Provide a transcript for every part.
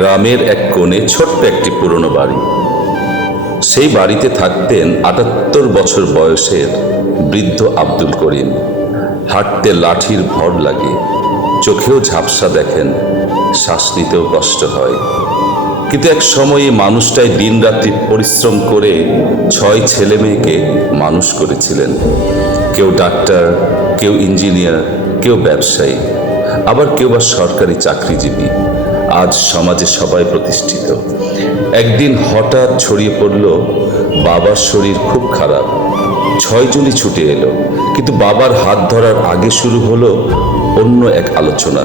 গ্রামের এক কোণে ছোট্ট একটি পুরনো বাড়ি। সেই বাড়িতে থাকতেন ৭৮ বছর বয়সের বৃদ্ধ আব্দুল করিম। হাঁটতে লাঠির ভর লাগে, চোখেও ঝাপসা দেখেন, শ্বাস নিতেও কষ্ট হয়। কিন্তু এক সময়ে মানুষটাই দিনরাত্রি পরিশ্রম করে ৬ ছেলে মেয়েকে মানুষ করেছিলেন। কেউ ডাক্তার, কেউ ইঞ্জিনিয়ার, কেউ ব্যবসায়ী, আবার কেউ বা সরকারি চাকরিজীবী। আজ সমাজে সবাই প্রতিষ্ঠিত। একদিন হঠাৎ ছড়িয়ে পড়ল বাবার শরীর খুব খারাপ। ৬ জনই ছুটে এলো, কিন্তু বাবার হাত ধরার আগে শুরু হলো অন্য এক আলোচনা।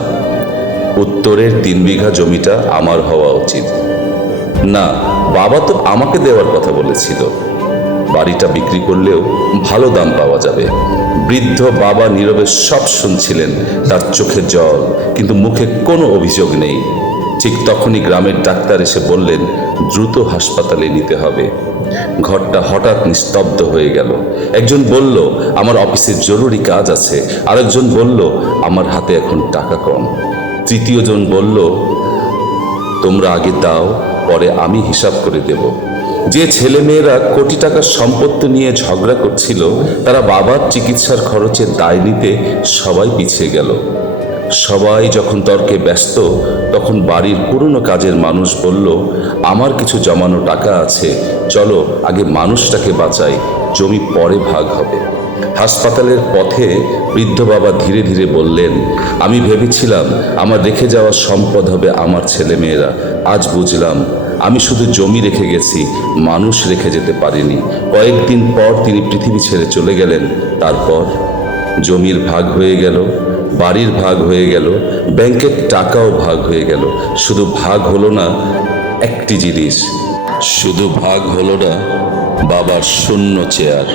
উত্তরের ৩ বিঘা জমিটা আমার হওয়া উচিত। না, বাবা তো আমাকে দেওয়ার কথা বলেছিল। বাড়িটা বিক্রি করলেও ভালো দাম পাওয়া যাবে। বৃদ্ধ বাবা নীরবে সব শুনছিলেন, তার চোখে জল, কিন্তু মুখে কোনো অভিযোগ নেই। ঠিক তখনই গ্রামের ডাক্তার এসে বললেন, দ্রুত হাসপাতালে নিতে হবে। ঘরটা হঠাৎ নিস্তব্ধ হয়ে গেল। একজন বলল, আমার অফিসে জরুরি কাজ আছে। আরেকজন বলল, আমার হাতে এখন টাকা কম। তৃতীয় জন বলল, তোমরা আগে দাও, পরে আমি হিসাব করে দেব। যে ছেলেমেয়েরা কোটি টাকার সম্পত্তি নিয়ে ঝগড়া করছিল, তারা বাবার চিকিৎসার খরচের দায় নিতে সবাই পিছিয়ে গেল। সবাই যখন তর্কে ব্যস্ত, তখন বাড়ির পুরনো কাজের মানুষ বলল, আমার কিছু জমানো টাকা আছে, চলো আগে মানুষটাকে বাঁচাই, জমি পরে ভাগ হবে। হাসপাতালের পথে বৃদ্ধ বাবা ধীরে ধীরে বললেন, আমি ভেবেছিলাম আমার রেখে যাওয়া সম্পদ হবে আমার ছেলেমেয়েরা। আজ বুঝলাম আমি শুধু জমি রেখে গেছি, মানুষ রেখে যেতে পারিনি। কয়েকদিন পর তিনি পৃথিবী ছেড়ে চলে গেলেন। তারপর জমির ভাগ হয়ে গেল, বাড়ির ভাগ হয়ে গেল, ব্যাংকের টাকাও ভাগ হয়ে গেল। শুধু ভাগ হলো না একটি জিনিস, শুধু ভাগ হলো না বাবার শূন্য চেয়ার।